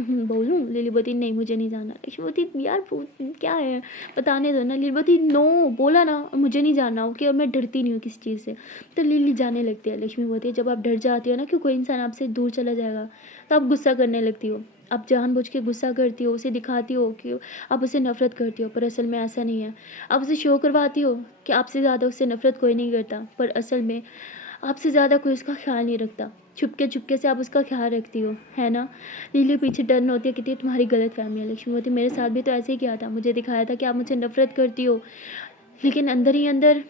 बोलूँ? लिली बोलती, नहीं मुझे नहीं जानना। लक्ष्मी बोलती, यार क्या है, बताने दो ना। लिली बोलती, नो, बोला ना, मुझे नहीं जानना, ओके, और मैं डरती नहीं हूँ किसी चीज़ से। तो लिली जाने लगती है। लक्ष्मी बोलती है, जब आप डर जाती हो ना कि कोई इंसान आपसे दूर चला जाएगा, तो आप गुस्सा करने लगती हो। आप जानबूझ के गुस्सा करती हो, उसे दिखाती हो कि आप उससे नफ़रत करती हो, पर असल में ऐसा नहीं है। आप उसे शो करवाती हो कि आपसे ज़्यादा उससे नफ़रत कोई नहीं करता, पर असल में आपसे ज़्यादा कोई उसका ख़्याल नहीं रखता। चुपके से आप उसका ख़्याल रखती हो, है ना? लिली पीछे टर्न होती है, कहती है तुम्हारी गलतफ़हमी है। लक्ष्मी बोलती है, मेरे साथ भी तो ऐसे ही किया था। मुझे दिखाया था कि आप मुझसे नफ़रत करती हो, लेकिन अंदर ही अंदर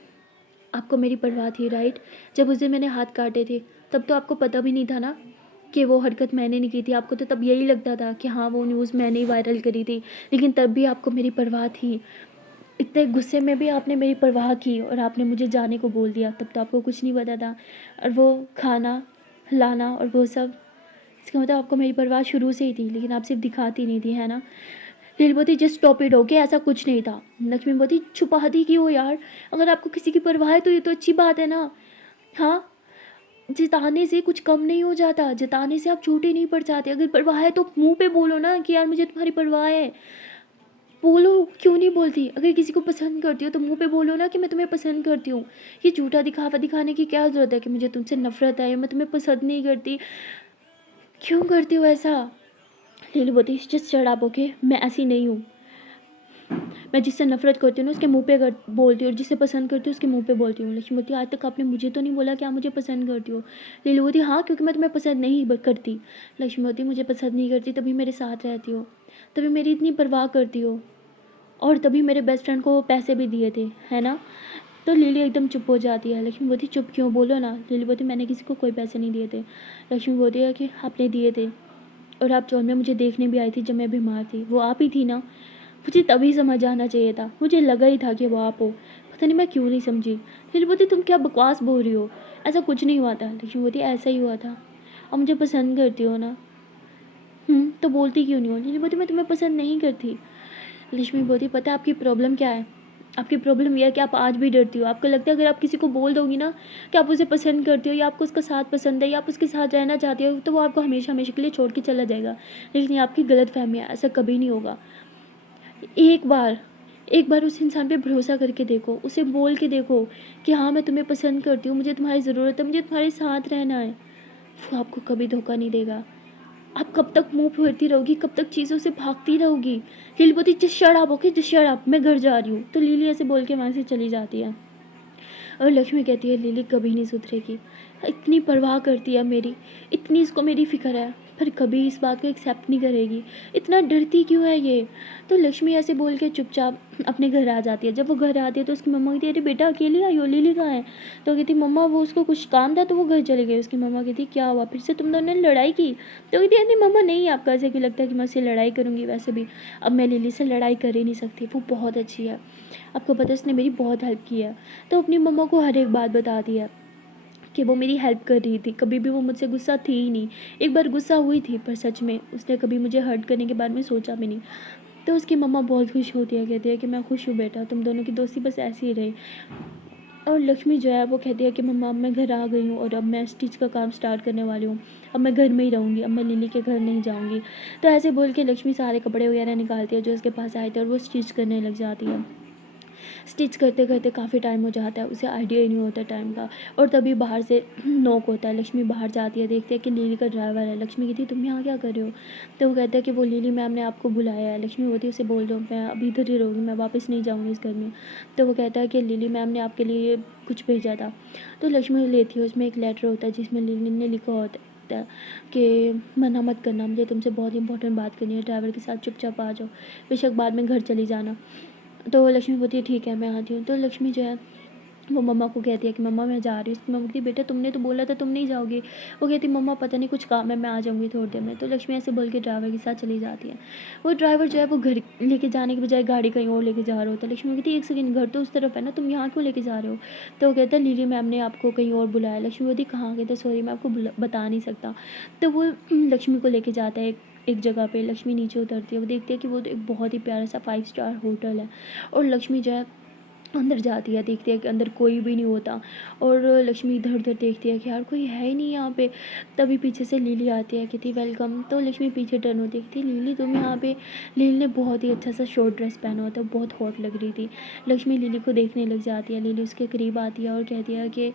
आपको मेरी परवाह थी, राइट? जब उस दिन मैंने हाथ काटे थे, तब तो आपको पता भी नहीं था ना कि वो हरकत मैंने नहीं की थी। आपको तो तब यही लगता था कि हाँ, वो न्यूज़ मैंने ही वायरल करी थी, लेकिन तब भी आपको मेरी परवाह थी। इतने गुस्से में भी आपने मेरी परवाह की और आपने मुझे जाने को बोल दिया, तब तो आपको कुछ नहीं पता था। और वो खाना, लाना और वो सब, इसका मतलब आपको मेरी परवाह शुरू से ही थी, लेकिन आप सिर्फ़ दिखाती नहीं थी, है ना? लीली बोलती, जस्ट स्टॉप इट, ओके, ऐसा कुछ नहीं था। लक्ष्मी बोलती, छुपाती क्यों यार? अगर आपको किसी की परवाह है तो ये तो अच्छी बात है ना? हाँ? जताने से कुछ कम नहीं हो जाता, जताने से आप छोटे नहीं पड़ जाते। अगर परवाह है तो मुँह पे बोलो ना कि यार मुझे तुम्हारी परवाह है। बोलो, क्यों नहीं बोलती? अगर किसी को पसंद करती हो तो मुँह पे बोलो ना कि मैं तुम्हें पसंद करती हूँ। ये झूठा दिखावा दिखाने की क्या ज़रूरत है कि मुझे तुमसे नफ़रत है या मैं तुम्हें पसंद नहीं करती? क्यों करती हो ऐसा? लीलू बोलती, जस्ट शट अप, ओके, मैं ऐसी नहीं हूँ। मैं जिससे नफ़रत करती हूँ ना उसके मुँह पे बोलती हूँ और जिसे पसंद करती हूँ उसके मुँह पे बोलती हूँ। लक्ष्मी बोलती, आज तक आपने मुझे तो नहीं बोला कि आप मुझे पसंद करती हो। लीलू बोलती, हाँ, क्योंकि मैं तुम्हें पसंद नहीं करती। लक्ष्मी बोलती, मुझे पसंद नहीं करती तभी मेरे साथ रहती हो, तभी मेरी इतनी परवाह करती हो, और तभी मेरे बेस्ट फ्रेंड को पैसे भी दिए थे, है ना? तो लिली एकदम चुप हो जाती है। लक्ष्मी बोलती, चुप क्यों, बोलो ना। लिली बोलती, मैंने किसी को कोई पैसे नहीं दिए थे। लक्ष्मी बोलती है कि आपने दिए थे, और आप जौन में मुझे देखने भी आई थी जब मैं बीमार थी, वो आप ही थी ना? मुझे तभी समझ आना चाहिए था, मुझे लगा ही था कि वो आप हो। पता नहीं मैं क्यों नहीं समझी। लिली बोलती, तुम क्या बकवास बोल रही हो, ऐसा कुछ नहीं हुआ था। लक्ष्मी बोलती, ऐसा ही हुआ था। अब मुझे पसंद करती हो ना? तो बोलती क्यों नहीं हो? लिली बोलती, मैं तुम्हें पसंद नहीं करती। लक्ष्मी बोलती, पता है आपकी प्रॉब्लम क्या है? आपकी प्रॉब्लम ये है कि आप आज भी डरती हो। आपको लगता है अगर आप किसी को बोल दोगी ना कि आप उसे पसंद करती हो या आपको उसका साथ पसंद है या आप उसके साथ रहना चाहती हो, तो वो आपको हमेशा हमेशा के लिए छोड़ के चला जाएगा। लेकिन ये आपकी गलतफ़हमी है, ऐसा कभी नहीं होगा। एक बार एक बार उस इंसान पे भरोसा करके देखो, उसे बोल के देखो कि हाँ, मैं तुम्हें पसंद करती हूँ, मुझे तुम्हारी ज़रूरत है, मुझे तुम्हारे साथ रहना है। वो आपको कभी धोखा नहीं देगा। आप कब तक मुँह फेरती रहोगी, कब तक चीज़ों से भागती रहोगी? लिली बोलती, just shut up, okay, just shut up, मैं घर जा रही हूँ। तो लिली ऐसे बोल के वहाँ से चली जाती है। और लक्ष्मी कहती है, लिली कभी नहीं सुधरेगी, इतनी परवाह करती है मेरी, इतनी इसको मेरी फ़िक्र है, पर कभी इस बात को एक्सेप्ट नहीं करेगी। इतना डरती क्यों है ये? तो लक्ष्मी ऐसे बोल के चुपचाप अपने घर आ जाती है। जब वो घर आती है तो उसकी मम्मा कहती है, अरे बेटा अकेली आई हो, लिली कहाँ है? तो कहती, मम्मा वो उसको कुछ काम था तो वो घर चले गए। उसकी मम्मा कहती, क्या हुआ, फिर से तुम दोनों ने लड़ाई की? तो कहती है, नहीं मम्मा, नहीं, आपको ऐसे क्यों लगता है कि मैं उससे लड़ाई करूँगी? वैसे भी अब मैं लिली से लड़ाई कर ही नहीं सकती, वो बहुत अच्छी है, आपको पता है उसने मेरी बहुत हेल्प की है। तो अपनी मम्मा को हर एक बात बताती है कि वो मेरी हेल्प कर रही थी, कभी भी वो मुझसे गुस्सा थी ही नहीं। एक बार गुस्सा हुई थी, पर सच में उसने कभी मुझे हर्ट करने के बारे में सोचा भी नहीं। तो उसकी मम्मा बहुत खुश होती है, कहती है कि मैं खुश हूँ बेटा, तुम दोनों की दोस्ती बस ऐसी ही रही। और लक्ष्मी जो है वो कहती है कि मम्मा अब मैं घर आ गई हूँ और अब मैं स्टिच का काम स्टार्ट करने वाली हूँ, अब मैं घर में ही रहूँगी, अब मैं लिली के घर नहीं जाऊँगी। तो ऐसे बोल के लक्ष्मी सारे कपड़े वगैरह निकालती है जो उसके पास आए थे और वो स्टिच करने लग जाती है। स्टिच करते करते काफ़ी टाइम हो जाता है, उसे आइडिया ही नहीं होता टाइम का। और तभी बाहर से नॉक होता है, लक्ष्मी बाहर जाती है, देखती है कि लिली का ड्राइवर है। लक्ष्मी कहती है तुम यहाँ क्या कर रहे हो? तो वो कहता है कि वो लिली मैम ने आपको बुलाया है। लक्ष्मी बोलती है उसे बोल दो मैं अभी इधर ही रहूँगी, मैं वापस नहीं जाऊँगी इस घर में। तो वो कहता है कि लिली मैम ने आपके लिए कुछ भेजा था। तो लक्ष्मी लेती है, उसमें एक लेटर होता है जिसमें लिली ने लिखा होता है कि मना मत करना, मुझे तुमसे बहुत इंपॉर्टेंट बात करनी है, ड्राइवर के साथ चुपचाप आ जाओ, बेशक बाद में घर चली जाना। तो लक्ष्मी बोलती है ठीक है मैं आती हूँ। तो लक्ष्मी जो है वो मम्मा को कहती है कि मम्मा मैं जा रही हूँ। उसकी मम्मा कहती बेटा तुमने तो बोला था तुम नहीं जाओगी। वो कहती मम्मा पता नहीं कुछ काम है, मैं आ जाऊँगी थोड़ी देर में। तो लक्ष्मी ऐसे बोल के ड्राइवर के साथ चली जाती है। वो ड्राइवर जो है वो घर लेके जाने के बजाय गाड़ी कहीं और लेके जा रहा होता है। लक्ष्मी कहती एक सेकंड, घर तो उस तरफ है ना, तुम यहाँ क्यों लेके जा रहे हो? तो वो कहता है लिली मैम ने आपको कहीं और बुलाया। लक्ष्मी बोलती कहाँ? कहता सॉरी मैं आपको बता नहीं सकता। तो वो लक्ष्मी को लेके जाता है एक जगह पे। लक्ष्मी नीचे उतरती है, वो देखती है कि वो एक बहुत ही प्यारा सा 5 स्टार होटल है। और लक्ष्मी जो है अंदर जाती है, देखती है कि अंदर कोई भी नहीं होता। और लक्ष्मी इधर उधर देखती है कि यार कोई है ही नहीं यहाँ पे। तभी पीछे से लिली आती है, कहती वेलकम। तो लक्ष्मी पीछे टर्न होती है, कहती लिली तुम यहाँ पे? लिली ने बहुत ही अच्छा सा शॉर्ट ड्रेस पहना होता है, बहुत हॉट लग रही थी। लक्ष्मी लिली को देखने लग जाती है, लिली उसके करीब आती है और कहती है कि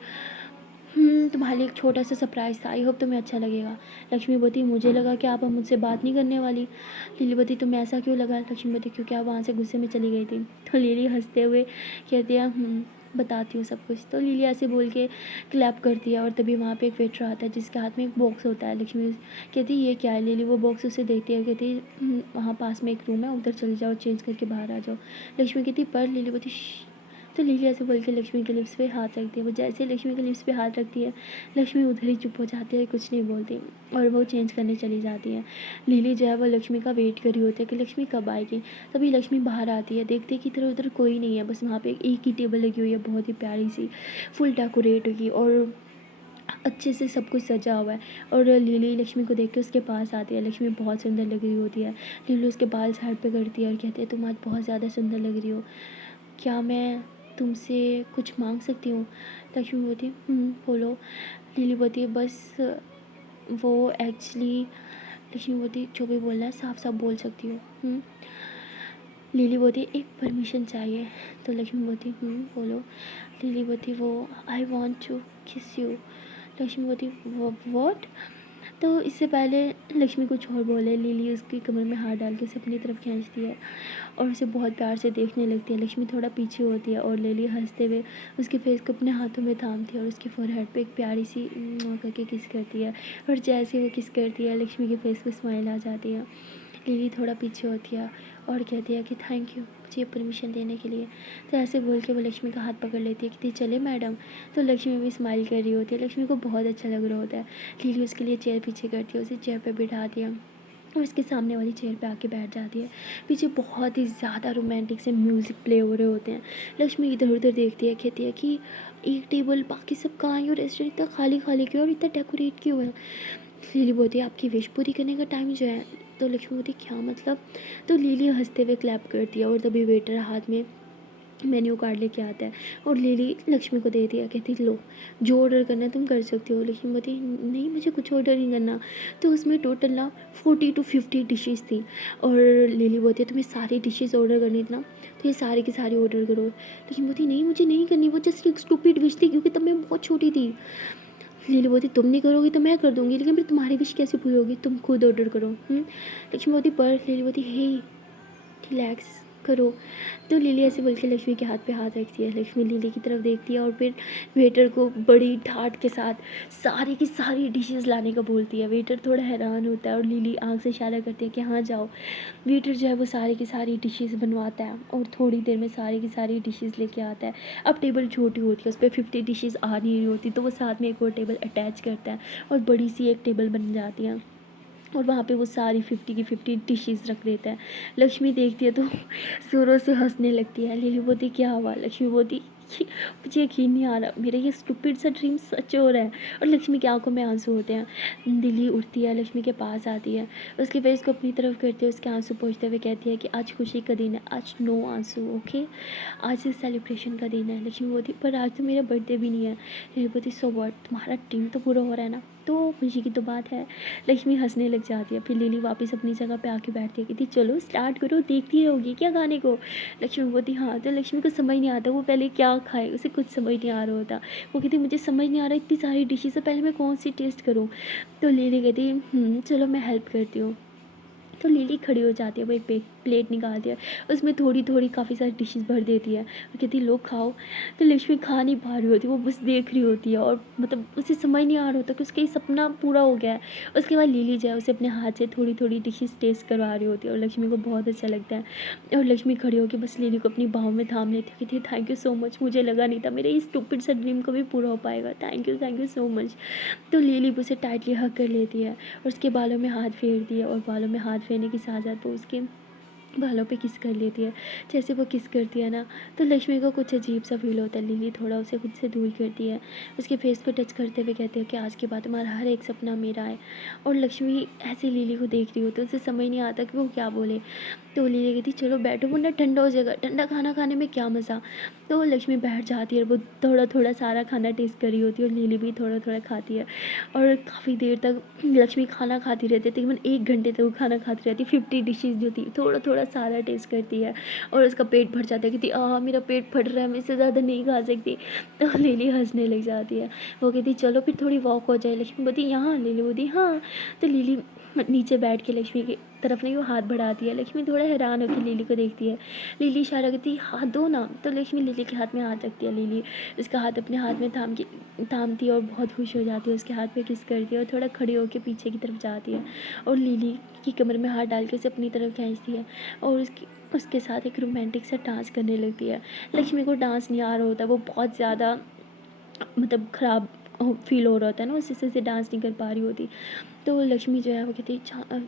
तुम्हारे लिए एक छोटा सा सरप्राइज़ था, आई होप तुम्हें अच्छा लगेगा। लक्ष्मी बोलती मुझे लगा कि आप अब मुझसे बात नहीं करने वाली। लिली बोलती तुम्हें ऐसा क्यों लगा? लक्ष्मी बोलती क्योंकि आप वहाँ से गुस्से में चली गई थी। तो लिली हंसते हुए कहती है बताती हूँ सब कुछ। तो लिली ऐसे बोल के क्लैप करती है और तभी वहाँ पे एक वेटर आता है जिसके हाथ में एक बॉक्स होता है। लक्ष्मी कहती ये क्या है? लिली वो बॉक्स उसे देखती है, कहती वहाँ पास में एक रूम है, उधर चले जाओ, चेंज करके बाहर आ जाओ। लक्ष्मी कहती पर लिली बोलती तो लिली ऐसे बोल के लक्ष्मी के लिप्स पे हाथ रखती है। वो जैसे लक्ष्मी के लिप्स पे हाथ रखती है, लक्ष्मी उधर ही चुप हो जाती है, कुछ नहीं बोलती और वो चेंज करने चली जाती है। लिली जो है वो लक्ष्मी का वेट कर रही होती है कि लक्ष्मी कब आएगी। तभी लक्ष्मी बाहर आती है, देखते कि इधर उधर कोई नहीं है, बस वहाँ पे एक ही टेबल लगी हुई है, बहुत ही प्यारी सी, फुल डेकोरेट हुई और अच्छे से सब कुछ सजा हुआ है। और लिली लक्ष्मी को देख के उसके पास आती है। लक्ष्मी बहुत सुंदर लग रही होती है। लिली उसके बाल साइड पे करती है और कहती है तुम आज बहुत ज़्यादा सुंदर लग रही हो, क्या मैं तुमसे कुछ मांग सकती हूँ? लक्ष्मी बोलती बोलो। लिली बोलती है बस वो एक्चुअली। लक्ष्मी बोलती जो भी बोलना है साफ साफ बोल सकती हो। लिली बोलती एक परमिशन चाहिए। तो लक्ष्मी बोलती बोलो। लिली बोलती वो आई वॉन्ट टू किस यू। लक्ष्मी बोलती वॉट? तो इससे पहले लक्ष्मी कुछ और बोले, लिली उसकी कमर में हाथ डाल के उसे अपनी तरफ खींचती है और उसे बहुत प्यार से देखने लगती है। लक्ष्मी थोड़ा पीछे होती है और लिली हंसते हुए उसके फेस को अपने हाथों में थामती है और उसके फोरहेड पे एक प्यारी सी करके किस करती है। और जैसे वो किस करती है लक्ष्मी के फेस पे स्माइल आ जाती है। लिली थोड़ा पीछे होती है और कहती है कि थैंक यू मुझे परमिशन देने के लिए। तो ऐसे बोल के वो लक्ष्मी का हाथ पकड़ लेती है, कहती चले मैडम। तो लक्ष्मी भी स्माइल कर रही होती है, लक्ष्मी को बहुत अच्छा लग रहा होता है। लिली उसके लिए चेयर पीछे करती है, उसे चेयर पर बिठाती है और उसके सामने वाली चेयर पे आके बैठ जाती है। पीछे बहुत ही ज़्यादा रोमांटिक से म्यूज़िक प्ले हो रहे होते हैं। लक्ष्मी इधर उधर देखती है, कहती है कि एक टेबल बाकी सब कहाँ है और रेस्टोरेंट इतना खाली खाली क्यों और इतना डेकोरेट क्यों है? लिली बोलती है आपकी विश पूरी करने का टाइम जो है। तो लक्ष्मी बोलती क्या मतलब? तो लिली हंसते हुए क्लैप करती है और तभी वेटर हाथ में मेन्यू कार्ड लेके आता है और लिली लक्ष्मी को देती है, कहती लो जो ऑर्डर करना है तुम कर सकती हो। लक्ष्मी बोलती नहीं मुझे कुछ ऑर्डर नहीं करना। तो उसमें टोटल ना 40 to 50 डिशेस थी और लिली बोलती है तुम्हें सारी डिशेस ऑर्डर करनी थी ना, तो ये सारी की सारी ऑर्डर करो। लेकिन बोलती नहीं मुझे नहीं करनी, वो जस्ट एक स्टूपिड विश थी क्योंकि तब मैं बहुत छोटी थी। लिली बोलती तुम नहीं करोगी तो मैं कर दूंगी, लेकिन फिर तुम्हारी विश कैसे पूरी होगी, तुम खुद ऑर्डर करो। लक्ष्मी बोलती पर। लिली बोलती हे रिलैक्स करो। तो लिली ऐसे बोल के लक्ष्मी के हाथ पे हाथ रखती है। लक्ष्मी लिली की तरफ देखती है और फिर वेटर को बड़ी ठाट के साथ सारी की सारी डिशेस लाने का बोलती है। वेटर थोड़ा हैरान होता है और लिली आंख से इशारा करती है कि हाँ जाओ। वेटर जो है वो सारी की सारी डिशेस बनवाता है और थोड़ी देर में सारी की सारी डिशेस लेके आता है। अब टेबल छोटी होती है, उस पर 50 डिशेस आ नहीं रही होती, तो वो साथ में एक और टेबल अटैच करता है और बड़ी सी एक टेबल बन जाती है और वहाँ पे वो सारी 50 की 50 डिशेस रख देता है। लक्ष्मी देखती है तो ज़ोरों से हंसने लगती है। लिली बोलती क्या हुआ? लक्ष्मी बोलती कि मुझे यकीन नहीं आ रहा मेरा ये स्टूपिड सा ड्रीम सच हो रहा है। और लक्ष्मी की आंखों में आंसू होते हैं। लिली उठती है, लक्ष्मी के पास आती है, उसके फेस को अपनी तरफ करते हुए उसके आंसू पोंछते हुए कहती है कि आज खुशी का दिन है, आज नो आंसू, ओके, आज सेलिब्रेशन का दिन है। लक्ष्मी बोलती पर आज तो मेरा बर्थडे भी नहीं है। लिली बोलती सो व्हाट, तुम्हारा ड्रीम तो पूरा हो रहा है ना, तो खुशी की तो बात है। लक्ष्मी हंसने लग जाती है। फिर लिली वापस अपनी जगह पे आके बैठती है, कहती चलो स्टार्ट करो, देखती रहोगी क्या गाने को। लक्ष्मी बोलती हाँ। तो लक्ष्मी को समझ नहीं आता वो पहले क्या खाए, उसे कुछ समझ नहीं आ रहा होता। वो कहती मुझे समझ नहीं आ रहा इतनी सारी डिशेज है, पहले मैं कौन सी टेस्ट करूँ। तो लिली कहती चलो मैं हेल्प करती हूँ। तो लिली खड़ी हो जाती है, वो एक प्लेट निकालती है, उसमें थोड़ी थोड़ी काफ़ी सारी डिशेस भर देती है और कहती है लो खाओ। तो लक्ष्मी खा नहीं पा रही होती, वो बस देख रही होती है और मतलब उसे समझ नहीं आ रहा होता कि उसका ये सपना पूरा हो गया है। उसके बाद लिली जो है उसे अपने हाथ से थोड़ी थोड़ी डिशेस टेस्ट करवा रही होती है और लक्ष्मी को बहुत अच्छा लगता है। और लक्ष्मी खड़ी होकर बस लिली को अपनी बाहों में थाम लेती है, कहती है थैंक यू सो मच, मुझे लगा नहीं था मेरे इस स्टूपिड सा ड्रीम को भी पूरा हो पाएगा, थैंक यू सो मच। तो लिली उसे टाइटली हग कर लेती है और उसके बालों में हाथ फेरती है और बालों में हाथ फेरने की साथ साथ वो उसके बालों पे किस कर लेती है। जैसे वो किस करती है ना, तो लक्ष्मी को कुछ अजीब सा फील होता है। लिली थोड़ा उसे खुद से दूर करती है, उसके फेस को टच करते हुए कहती है कि आज के बाद तुम्हारा हर एक सपना मेरा है। और लक्ष्मी ऐसे लिली को देख रही हो तो उसे समझ नहीं आता कि वो क्या बोले। तो लिली कहती चलो बैठो वरना ठंडा हो जाएगा, ठंडा खाना खाने में क्या मज़ा। तो लक्ष्मी बैठ जाती है, वो थोड़ा थोड़ा सारा खाना टेस्ट कर रही होती है और लिली भी थोड़ा थोड़ा खाती है। और काफ़ी देर तक लक्ष्मी खाना खाती रहती है, तकरीबन 1 घंटे तक वो खाना खाती रहती है। 50 डिशेज़ जो थी थोड़ा थोड़ा सारा टेस्ट करती है और उसका पेट भर जाता है, कहती मेरा पेट फट रहा है, मैं इससे ज़्यादा नहीं खा सकती। तो लिली हंसने लग जाती है। वो कहती चलो फिर थोड़ी वॉक हो जाए। लक्ष्मी बोलती यहाँ, लिली बोलती हाँ। तो लिली नीचे बैठ के लक्ष्मी की तरफ नहीं वो हाथ बढ़ाती है। लक्ष्मी थोड़ा हैरान होकर लिली को देखती है। लिली इशारा करती है हाथ दो ना। तो लक्ष्मी लिली के हाथ में हाथ रखती है। लिली उसका हाथ अपने हाथ में थामती है और बहुत खुश हो जाती है, उसके हाथ पे किस करती है और थोड़ा खड़ी होकर पीछे की तरफ जाती है और लिली की कमर में हाथ डाल के उसे अपनी तरफ खींचती है और उसके साथ एक रोमांटिक सा डांस करने लगती है। लक्ष्मी को डांस नहीं आ रहा होता, वो बहुत ज़्यादा मतलब ख़राब फील हो रहा होता है ना, उसी से डांस नहीं कर पा रही होती। तो लक्ष्मी जो है वो कहती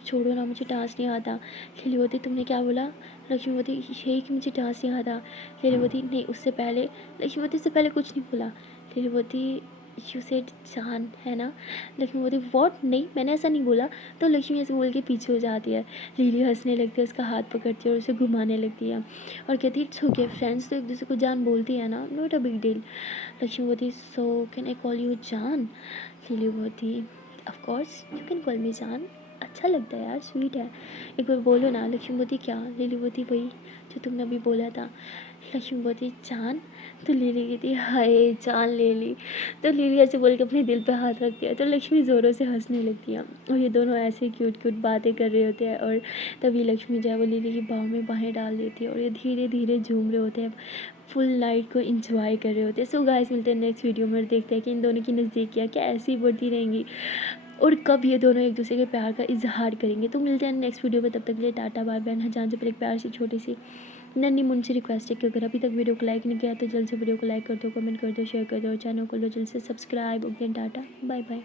छोड़ो ना, मुझे डांस नहीं आता। लिली बोलती तुमने क्या बोला। लक्ष्मी बोलती यही कि मुझे डांस नहीं आता। लिली बोलती नहीं उससे पहले। लक्ष्मी बोलती उससे पहले कुछ नहीं बोला। लिली बोलती यू सेड जान है ना। लक्ष्मी बोलती व्हाट, नहीं मैंने ऐसा नहीं बोला। तो लक्ष्मी ऐसे बोल के पीछे हो जाती है। लिली हंसने लगती है, उसका हाथ पकड़ती है और उसे घुमाने लगती है और कहती है इट्स ओके, फ्रेंड्स तो एक दूसरे को जान बोलती है ना, not a big deal. Lakshmi बोलती so can I call you जान। लिली बोलती of course you can call me जान, अच्छा लगता है यार, स्वीट है, एक बार बोलो ना। लक्ष्मी बोलती क्या। लिली बोलती वही जो तुमने अभी बोला था। लक्ष्मी बोलती जान। तो लिली कहती हाय जान ले ली। तो लिली ऐसे बोल के अपने दिल पे हाथ रखती है तो लक्ष्मी ज़ोरों से हंसने लगती है और ये दोनों ऐसे क्यूट क्यूट बातें कर रहे होते हैं और तभी लक्ष्मी जो है वो लिली की बाहों में बाहें डाल देती है और ये धीरे धीरे झूम रहे होते हैं, फुल नाइट को इंजॉय कर रहे होते हैं। सो गाइस मिलते हैं नेक्स्ट वीडियो में और देखते हैं कि इन दोनों की नज़दीकियाँ क्या ऐसी ही बढ़ती रहेंगी और कब ये दोनों एक दूसरे के प्यार का इजहार करेंगे। तो मिलते हैं नेक्स्ट वीडियो में, तब तक के लिए टाटा बाय बाय। हाँ जान से पहले एक प्यार से छोटी सी नन्ही मुझसे रिक्वेस्ट है कि अगर अभी तक वीडियो को लाइक नहीं किया तो जल्द से वीडियो को लाइक कर दो, कमेंट कर दो, शेयर कर दो और चैनल को लो जल्द से subscribe. Okay tata bye bye.